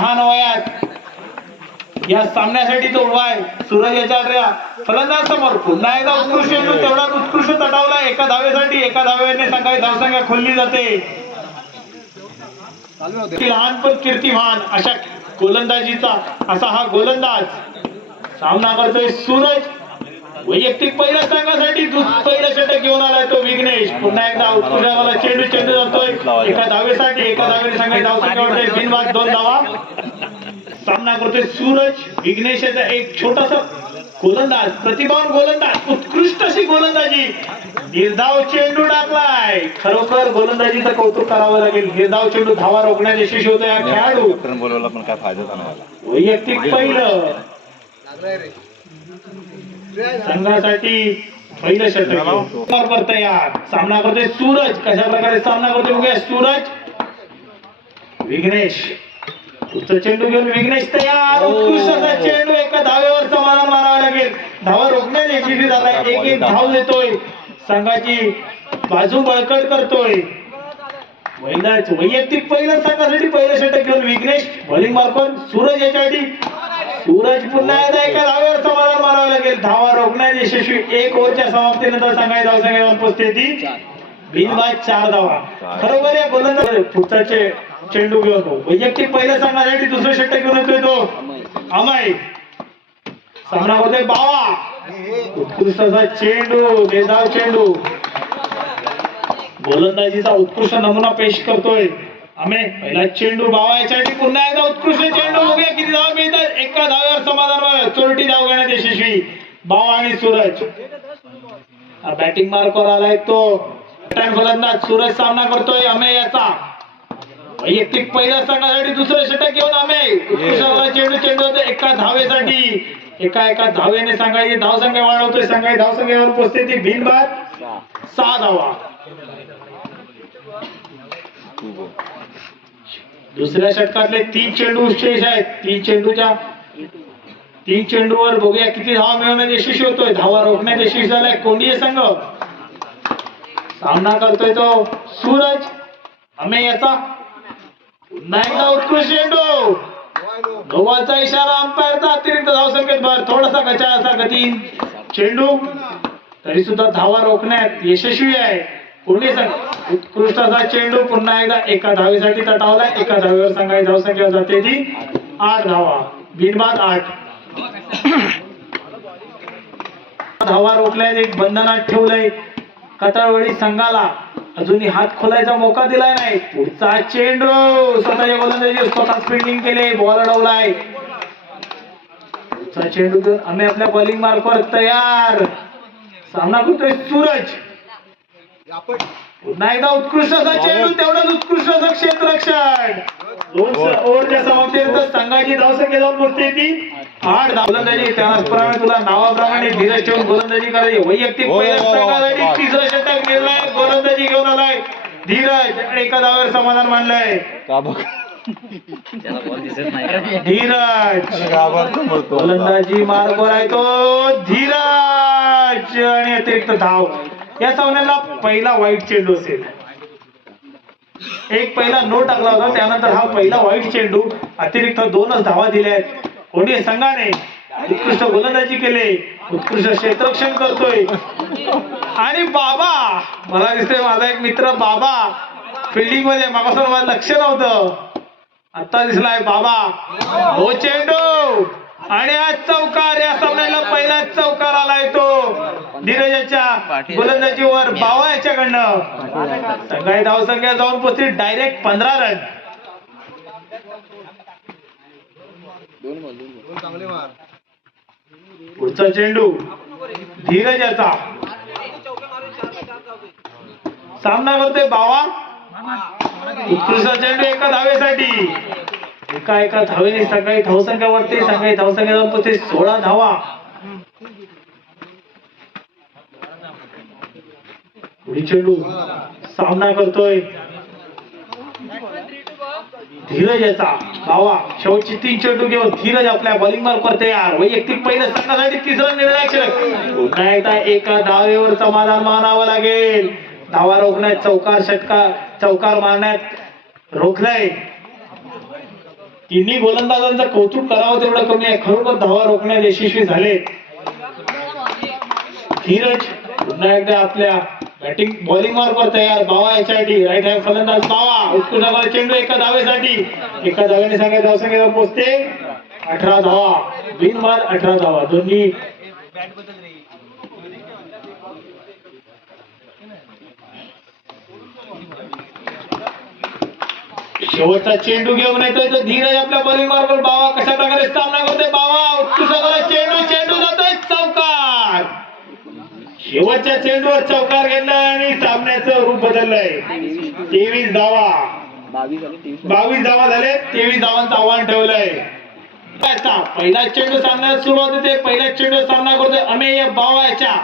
लहान वयात. या सामन्यासाठी तो उभा आहे. सूरज याच्या फलंदाज समोर. पुन्हा एकदा उत्कृष्ट येतो. तेवढा उत्कृष्ट तटावला एका धावेसाठी एका धावेने सकाळी धावसंख्या खोलली जाते. लहानपण कीर्तिमान अशा गोलंदाजीचा असा हा गोलंदाज. सामना करतोय सूरज. वैयक्तिक पहिल्या संघासाठी पहिलं षटक घेऊन आलाय तो विघ्नेश. पुन्हा एकदा उत्कृष्टाला चेंडू चेंडू जातोय एका धावेसाठी एका धावेने संघाची वाढते बिनबाद दोन धावा. सामना करतोय सूरज. विघ्नेश याचा एक छोटासा गोलंदाज प्रतिभावान गोलंदाज उत्कृष्ट अशी गोलंदाजी. निर्धाव चेंडू टाकलाय. खरोखर गोलंदाजीचं कौतुक करावं लागेल. निर्धाव चेंडू धावा रोखण्यात यशस्वी होतो या खेळाडू. टर्न बोलवला पण काय फायदा झाला? मला वैयक्तिक पहिलं. संघासाठी पहिलं षटक बरोबर तयार. सामना करतोय सूरज. कशा प्रकारे सामना करतोय बघूया. सूरज. विघ्नेश. चेंडू घेऊन विघ्नेश तयार. उत्कृष्ट असा चेंडू एका धावेवर समाधान मारावं लागेल. धावा रोखण्यात यशस्वी झालाय. एक एक धाव देतोय. संघाची बाजू बळकट करतोय. वैदाच वैयक्तिक पहिलं संघासाठी पहिलं षटक घेऊन विघ्नेश. बॉलिंग मार्फत सूरज याच्यासाठी. सूरज पुन्हा एकदा एका धाव्यावर समाधान मारावं लागेल धावा रोखण्यात यशस्वी एक ओव्हरच्या समाप्तीनंतर सांगाय धावसंख्या जाऊन पोचते ती बिनबाद चार. धावा. खरोबर या गोलंदाज पुढचा चेंडू घेऊन तो वैयक्तिक पहिल्या संघासाठी दुसरं षटक घेऊन येतोय तो अमय. सामना करतोय बावा. उत्कृष्ट असा चेंडू बेधाव चेंडू. गोलंदाजीचा उत्कृष्ट नमुना पेश करतोय. आम्ही पहिला चेंडू बावा याच्यासाठी पुन्हा एकदा उत्कृष्ट चेंडू बघूया किती धावा मिळतात? एका धाव्यावर समाधान. चोरटी धाव घेण्यात यशस्वी भाव आणि सूरज. बॅटिंग मार्कवर आलाय तो. फलंदाज. सूरज सामना करतोय अमे याचा. वैयक्तिक पहिल्या संघासाठी दुसरं षटक घेऊन आम्ही उत्कृष्ट चेंडू चेंडू होतो एका धावेसाठी. एका एका धावेने सांगायची धावसंख्या वाढवतोय. सांगायची धावसंख्येवर पोहोचते ती बिनबाद सहा धावा. दुसऱ्या षटकातले तीन चेंडू शेष आहेत. तीन चेंडूच्या तीन चेंडूवर बघूया किती धावा मिळवण्यात यशस्वी होतोय. धावा रोखण्यात यशस्वी झालाय कोणीय संघ? सामना करतोय तो सूरज. अमे याचा पुन्हा एकदा उत्कृष्ट चेंडू. गव्हाचा इशारा अंपायरचा अतिरिक्त धावसंख्येत भर थोडासा गचा असा गती चेंडू. तरी सुद्धा धावा रोखण्यात यशस्वी आहे. कोणी संघ? उत्कृष्ट असा चेंडू. पुन्हा एकदा एका धावेसाठी तटावला. एका धावेवर संघाची धावसंख्या जाते ती आठ धावा. बिनबाद आठ. धावा रोखल्यात एक बंधनात ठेवलंय. कताळवडी संघाला अजूनही हात खोलायचा मोका दिलाय नाही. पुढचा चेंडू. स्वतःच्या गोलंदाजी स्वतः फिल्डिंग केले बॉल अडवलाय. पुढचा चेंडू घेऊन आम्ही आपल्या बॉलिंग मार्फत तयार. सामना करतोय सूरज. पुन्हा एकदा उत्कृष्ट असा चेंडू तेवढाच उत्कृष्ट असं क्षेत्ररक्षण. दोन ओव्हरच्या समाप्तीनंतर संघाची धावसंख्या जाऊन पोहोचते ती. आठ गोलंदाजी त्याचप्रमाणे तुला नावाप्रमाणे धीरज ठेवून गोलंदाजी करायची वैयक्तिक हो, हो, हो. तिसरं षटक निर्णय गोलंदाजी घेऊन आलाय. धीरज एका धावावर समाधान मानलंय. धीरज. गोलंदाजी मार्गवर आहे तो धीरज आणि अतिरिक्त धाव. या सामन्याला पहिला वाईट चेंडू असेल एक पहिला नो टाकला होता त्यानंतर हा पहिला वाईट चेंडू अतिरिक्त दोनच धावा दिल्या आहेत कोणी संघाने उत्कृष्ट गोलंदाजी केले. उत्कृष्ट क्षेत्रक्षण करतोय. आणि बाबा मला दिसतंय माझा एक मित्र बाबा फिल्डिंगमध्ये मागासवर माझं लक्ष नव्हतं. आता दिसलाय बाबा. हो चेंडू! आणि आज चौकार या सामन्याला पहिला चौकार आलाय तो. धीरजाच्या गोलंदाजीवर बावा याच्याकडनं. सकाळी धावसंख्या जाऊन पोहोचली डायरेक्ट पंधरा रन. पुढचा चेंडू. धीरजाचा सामना करतोय बावा. उत्कृष्ट चेंडू एका धावेसाठी. एका एका धावेने सकाळी धावसंख्या वाढते. सकाळी धावसंख्या जाऊन पोचते सोळा धावा. पुढील चेंडू. सामना करतोय. धीरज याचा बावा शेवटची तीन चेंडू घेऊन धीरज आपल्या बॉलिंग मार्फत तयार. वैयक्तिक पहिलं संघासाठी तिसरा निर्णय षटक पुन्हा एकदा एका धावेवर समाधान मानावं लागेल. धावा रोखण्यात चौकार षटकार चौकार मारण्यात रोखलाय. तिन्ही गोलंदाजांचं कौतुक करावं तेवढं कमी आहे. खरोखर धावा रोखण्यात यशस्वी झाले. धीरज पुन्हा एकदा आपल्या बॅटिंग बॉलिंग मार्कवर तयार. बावा याच्यासाठी राईट हँड फलंदाज बावा. उत्कृष्ट चेंडू एका धावेसाठी. एका धाव्याने सांगायचं धावसंख्येवर पोहोचते अठरा धावा. बिनबाद अठरा धावा. दोन्ही. शेवटचा चेंडू घेऊन येतोय तो धीरज आपल्या बॉलिंग मार्कवर बावा. कशा प्रकारे सामना करतोय बावा. उत्कृष्ट चेंडू चेंडू जातो. शेवटच्या चेंडूवर चौकार घेतलाय आणि सामन्याचं रूप बदललंय. तेवीस धावा. बावीस धावा झाले. तेवीस धावांचं आव्हान ठेवलंय. पहिला चेंडू सामना सुरुवात होते. पहिल्या चेंडू सामना करतोय अमेय बावाच्या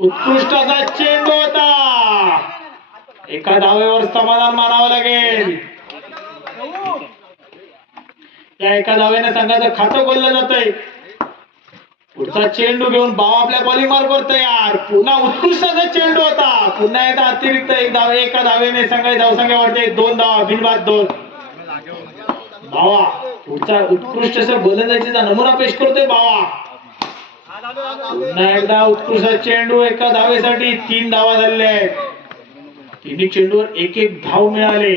उत्कृष्ट असा चेंडू होता. एका धावेवर समाधान मानावं लागेल. त्या एका धावेने संघाचं खातं खोललं जातंय. पुढचा चेंडू घेऊन बावा आपल्या बॉलिंग मार्कवर तयार पुन्हा उत्कृष्टचा चेंडू होता. पुन्हा एकदा अतिरिक्त एक धावे एका धावेने संघाची धावसंख्या वाढते. दोन धावा बिनबाद दोन. बावा पुढचा उत्कृष्ट सर गोलंदाजीचा नमुना पेश करतोय बावा पुन्हा एकदा उत्कृष्ट चेंडू एका धावेसाठी तीन धावा झालेल्या आहेत. तिन्ही चेंडूवर एक एक धाव मिळाले.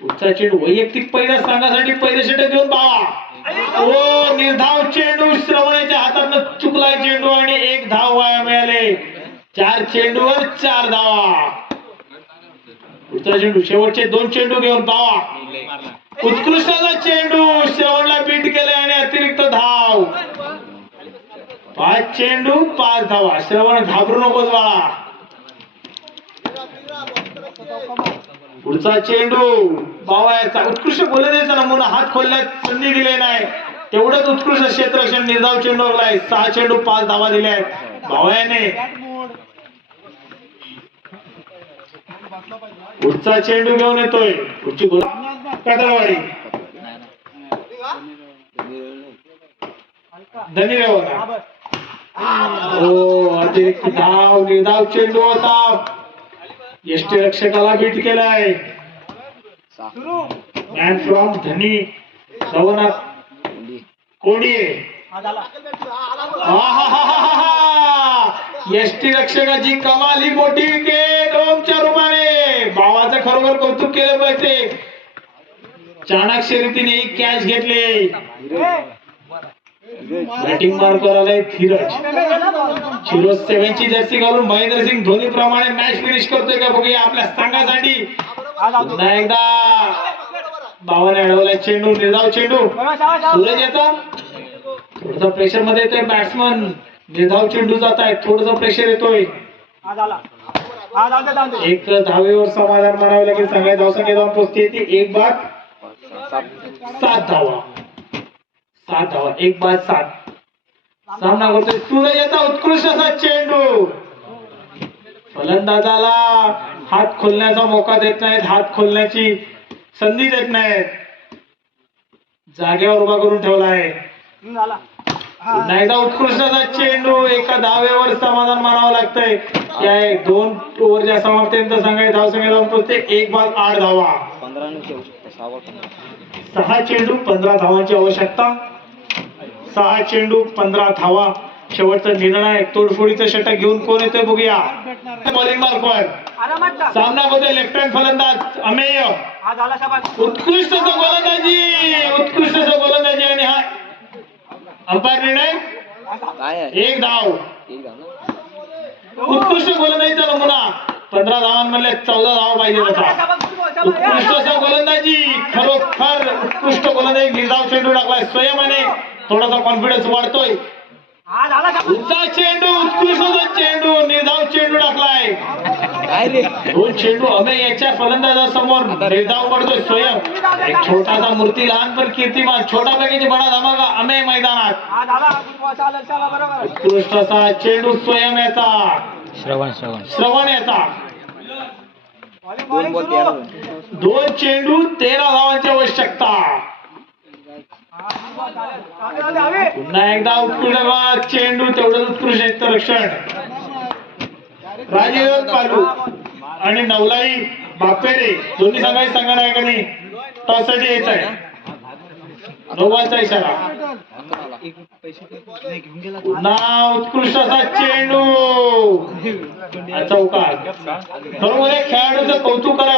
पुढचा चेंडू वैयक्तिक पहिल्या संघासाठी पहिले षटक घेऊन बावा ओ निर्धाव चेंडू श्रवणाच्या हातातनं चुकलाय चेंडू आणि एक धाव वाया मिळाले. चार चेंडूवर चार धावा. पुढचा चेंडू शेवटचे दोन चेंडू घेऊन बावा उत्कृष्ट असा चेंडू श्रवणला बीट केले आणि अतिरिक्त धाव. पाच चेंडू पाच धावा. श्रवण घाबरू नकोस बाळा. पुढचा चेंडू बावायचा उत्कृष्ट गोलंदाजीचा नमुना हात खोलण्यात संधी दिली नाही. तेवढंच उत्कृष्ट क्षेत्रक्षण निर्धाव चेंडू लागलाय. सहा चेंडू पाच धावा दिल्या आहेत. बावयाने पुढचा चेंडू घेऊन येतोय. पुढची गोल. कदळवाडी धनी रेवता हो अतिरिक्त धाव निर्धाव चेंडू होता. यष्टी रक्षकाला बीट केलाय. मॅन फ्रॉम धनी रवनाथ कोडिये यष्टी रक्षकाची कमाल ही मोठी विकेट ओमच्या रूपाने भावाचं खरोखर कौतुक केलं पाहिजे. चाणक्य रीतीने ही कॅच घेतले. बॅटिंग मार करायला धीरज झिरो सेव्हन ची जर्सी घालून महेंद्र सिंग धोनी प्रमाणे मॅच फिनिश करतोय का बघूया आपल्या संघासाठी. पुन्हा एकदा बावाने अडवलाय चेंडू निर्धाव चेंडू. सूरज येतो. थोडस प्रेशरमध्ये येतोय बॅट्समन निर्धाव चेंडू जात आहे थोडस प्रेशर येतोय. एक धावेवर समाधान मानावे लागेल. सगळ्या धावसंख्या जाऊन पोहोचते ती एक बाद सात धावा. सात धावा एक बाद सात. सामना करतोय सूरज याचा उत्कृष्ट असा चेंडू. फलंदाजाला हात खोलण्याचा मोका देत नाहीत. हात खोलण्याची संधी देत नाहीत. जागेवर उभा करून ठेवला आहे एकदा उत्कृष्ट असा चेंडू. एका धावेवर समाधान मानावं लागतंय. या एक दोन ओव्हरच्या समाप्तीनंतर सांगाय धावसंख्या जाऊन पोहोचते. एक बाद आठ धावा. सहा चेंडू पंधरा धावांची आवश्यकता. सहा चेंडू पंधरा धावा. शेवटचा निर्णय तोडफोडीचं षटक घेऊन कोण येतोय बघूया. बॉलिंग मार्फत. सामना लेफ्ट हँड फलंदाज अमेय. उत्कृष्ट गोलंदाजी उत्कृष्ट गोलंदाजी आणि हा अंपायर निर्णय. एक धाव. उत्कृष्ट गोलंदाजीचा नमुना. पंधरा धावांमधले चौदा धावा पाहिजे त्याचा उत्कृष्ट गोलंदाजी खरोखर उत्कृष्ट गोलंदाजी. निर्धाव चेंडू टाकलाय स्वयमाने. थोडासा कॉन्फिडन्स वाढतोय. उंचा चेंडू उत्कृष्ट चेंडू निर्धाव चेंडू टाकलाय. दोन चेंडू अमे याच्या फलंदाजासमोर निर्धाव पडतोय स्वयं. एक छोटासा मूर्ती लहान पण कीर्तिमान छोटा पैकीची बडा धमाका अमे मैदानात. उत्कृष्ट असा चेंडू स्वयं याचा. श्रवण श्रवण. श्रवण याचा. दोन चेंडू तेरा धावांची आवश्यकता. पुन्हा एकदा उत्कृष्ट चेंडू तेवढंच उत्कृष्ट रक्षण. राजेश पालू आणि नवलाई बापेरे दोन्ही संघाची नाही? टॉससाठी यायचं आहे. नोवाचा इशारा. पुन्हा उत्कृष्ट असा चेंडू. चौकार खरोखर खेळाडूचं कौतुक करा.